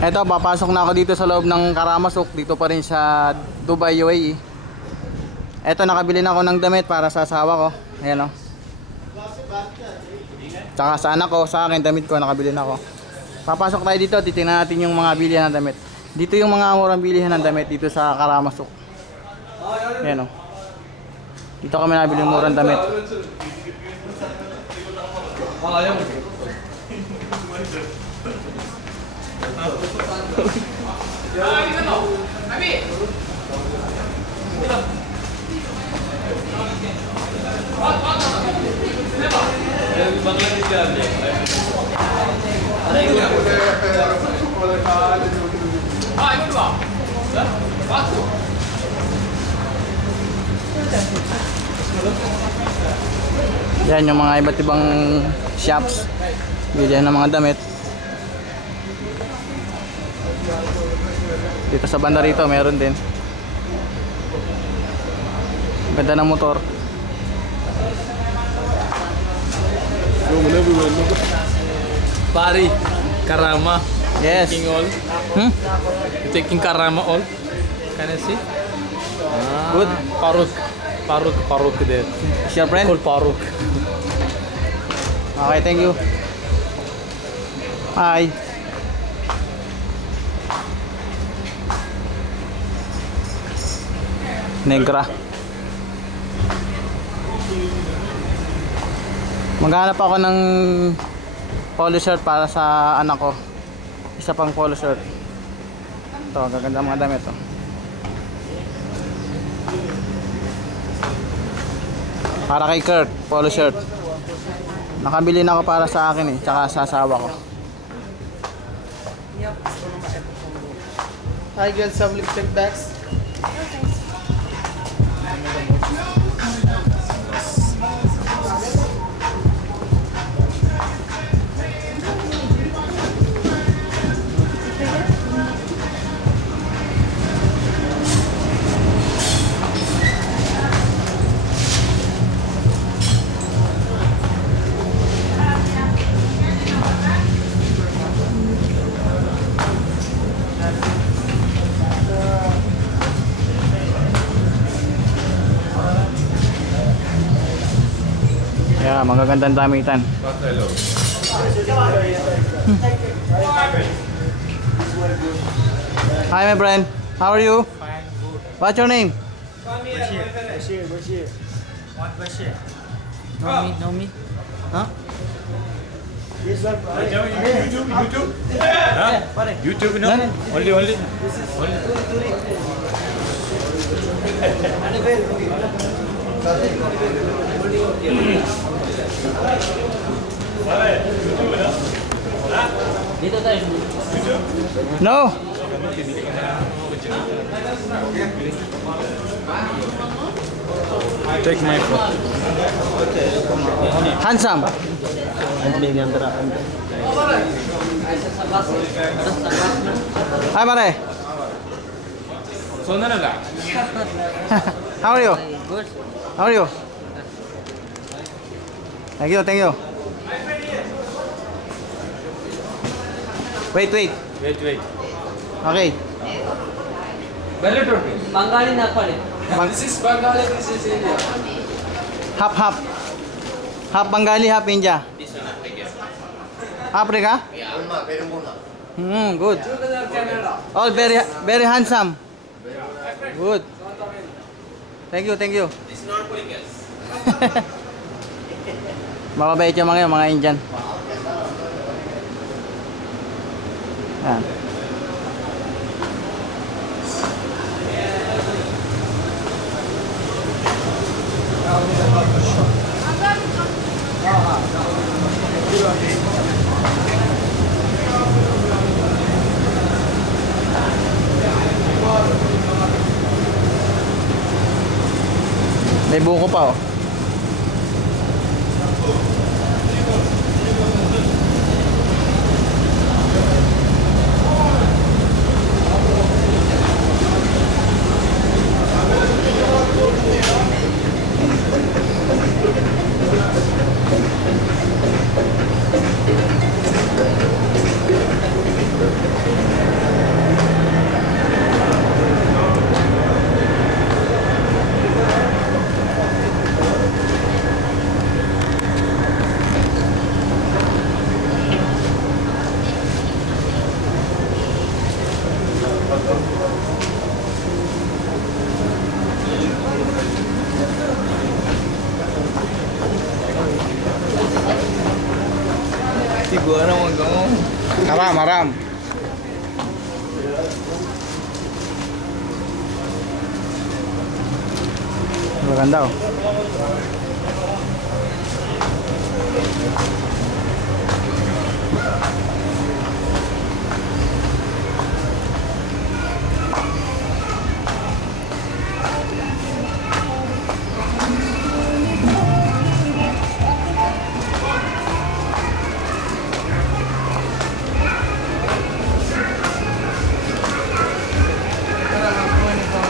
Eto, papasok na ako dito sa loob ng Karamasuk. Dito pa rin sa Dubai, UAE. Eto, nakabili na ako ng damit para sa asawa ko. Ayan o. Tsaka sa anak ko, sa akin, damit ko, nakabili na ako. Papasok tayo dito, titingnan natin yung mga bilihan ng damit. Dito yung mga murang bilihan ng damit dito sa Karamasuk. Ayan o. Dito kami nabili yung murang damit. Yan yung mga iba't ibang shops, bilihan ng mga damit. Dito sa banda rito meron din. Ganda ng motor. Pari, Karama. Yes. Taking all. You taking Karama all? Can I see? Good. Farooq there. Is your friend? Call Farooq. Okay, thank you. Hi. Negra. Maghanap ako ng polo shirt para sa anak ko. Isa pang polo shirt. Ito, gaganda mga damit to. Para kay Kurt, polo shirt. Nakabili na ako para sa akin tsaka sa asawa ko. I get some lipstick bags. Yeah, magagandang damitan. Hi my friend, how are you? Fine, good. What's your name? Bashir. What Bashir? No me. Huh? This one. YouTube no? Only. No. Take my phone. Handsome. Hi pare. So nalaga. How are you? Good. How are you? Thank you, thank you. Wait. Wait. Okay. Bengali na pare. This is Bengali, this is India. Half. Half Bengali, half India. This one Africa. Africa? Good. All very handsome. Good. Thank you. This not Poligas. Mababait yung mga Indian. Yan. May buko pa oh. Haram, haram. Maganda oh.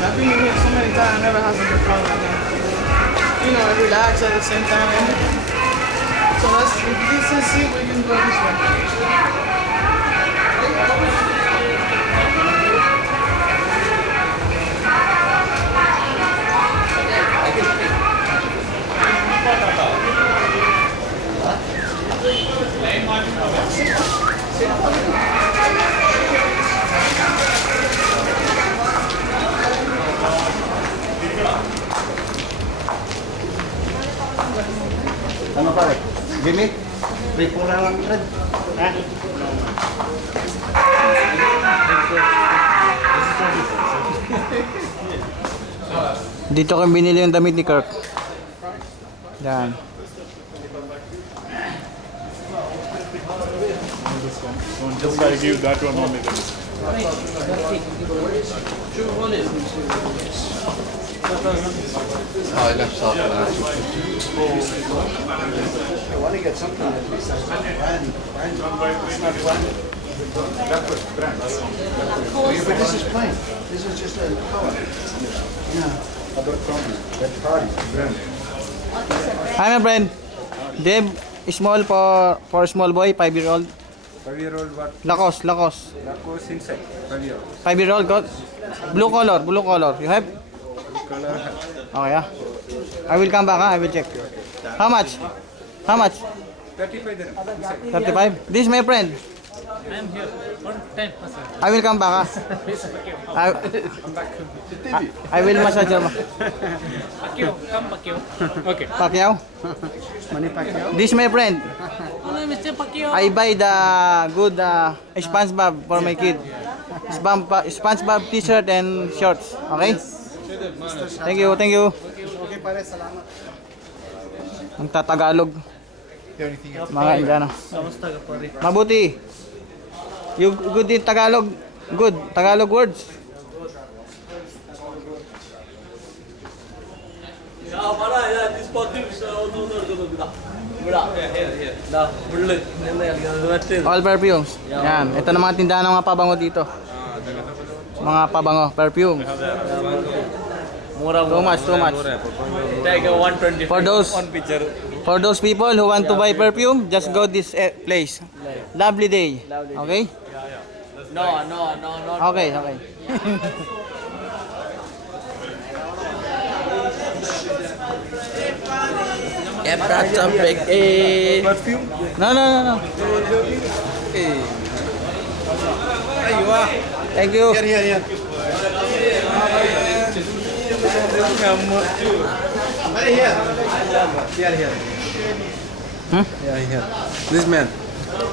I've been here so many times, never has a good problem. You know, I relax at the same time. So let's see if we can go this way. Ano pare? Jimmy? Triple na lang red. Ha? Dito ko binili yung damit ni Kirk. Yan. Just like you, that one only. I left half an hour. I want to get something at least that's not brand. It's not brand. Yeah, but this is plain. This is just a color. Yeah. Other company, that party, brand. Hi my friend. Deb, small for small boy, 5-year-old. 5-year-old what? Lakos. Narcos inside. 5-year-old. 5-year-old got blue color. You have? Color. Okay, yeah. I will come back, huh? I will check. How much? 35 dirham. Inside. 35? This is my friend. I am here for 10%. I will come back, huh? I will massage your Pacquiao, come Pacquiao. Okay. Pacquiao. This is my friend. Hello, Mr. Pacquiao. I buy the good SpongeBob for my kid. SpongeBob t-shirt and shorts. Okay? Thank you. Okay, pare, salamat. Ang tatagalog. Mga Indiano. Kamusta ka pare? Mabuti. You good in Tagalog? Good. Tagalog words. All perfumes. Yan. Ito na mga tindahan ng mga pabango dito. Mga pabango. Perfume. Too much. Take a 120 For those people who want to buy perfume, just go this place. Lovely day. Okay? No. Okay. That's a big A. Perfume? No. Thank you. Here. Here. Hmm? Here. This man.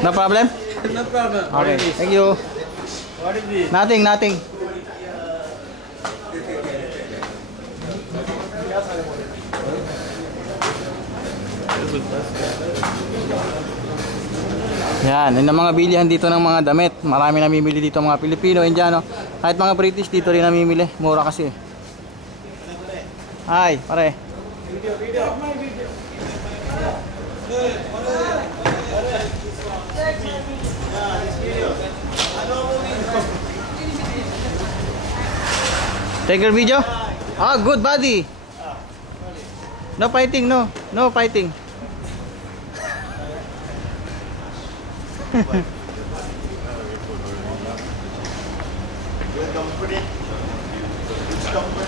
No problem? No problem. Okay. Thank you. What is this? Nothing. Yan, yun ang mga bilihan dito ng mga damit. Marami namimili dito mga Pilipino, Indiano. Kahit mga British dito rin namimili. Mura kasi. Hi, pare. Take your video? Ah, good buddy. No fighting, no. No fighting.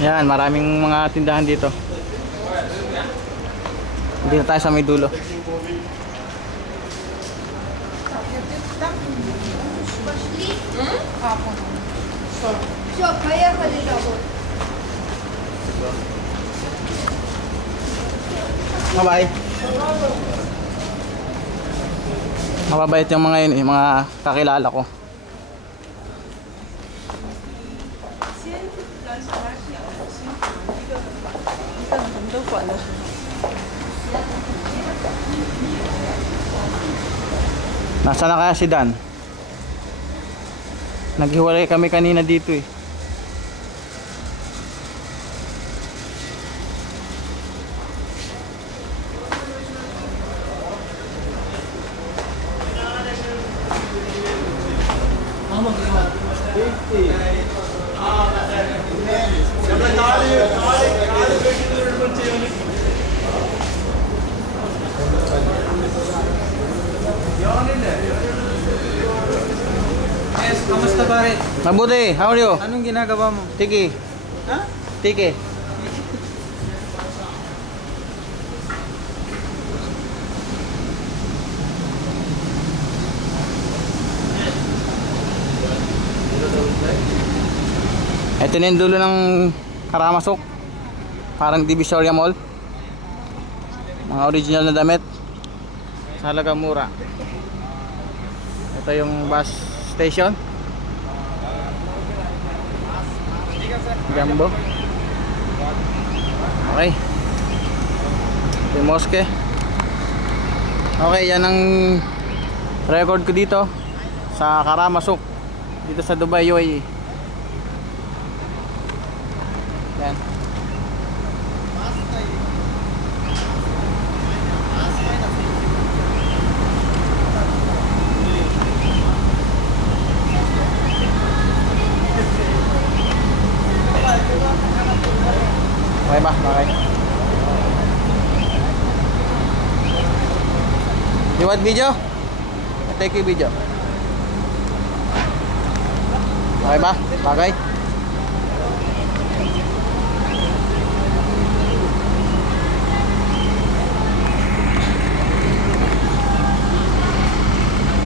Yan, maraming mga tindahan dito. Dito tayo sa may dulo. Все, поехали, Жабо. Bye-bye. Mababait yung mga yun, mga kakilala ko. Nasaan na kaya si Dan? Naghiwalay kami kanina dito eh. Yes, kamusta pare? Mabuti, how are you? Anong ginagawa mo? Tiki. Ha? Tiki. Ito na yung dulo ng Karamasok. Parang Divisoria Mall. Mga original na damit. Sa halagang mura. Ito yung bus station. Jumbo. Okay. Ito yung mosque. Okay, yan ang record ko dito sa Karamasok. Dito sa Dubai, UAE. Yan. Okay ba? Okay. You want video? I take you video. Okay ba? Bagay?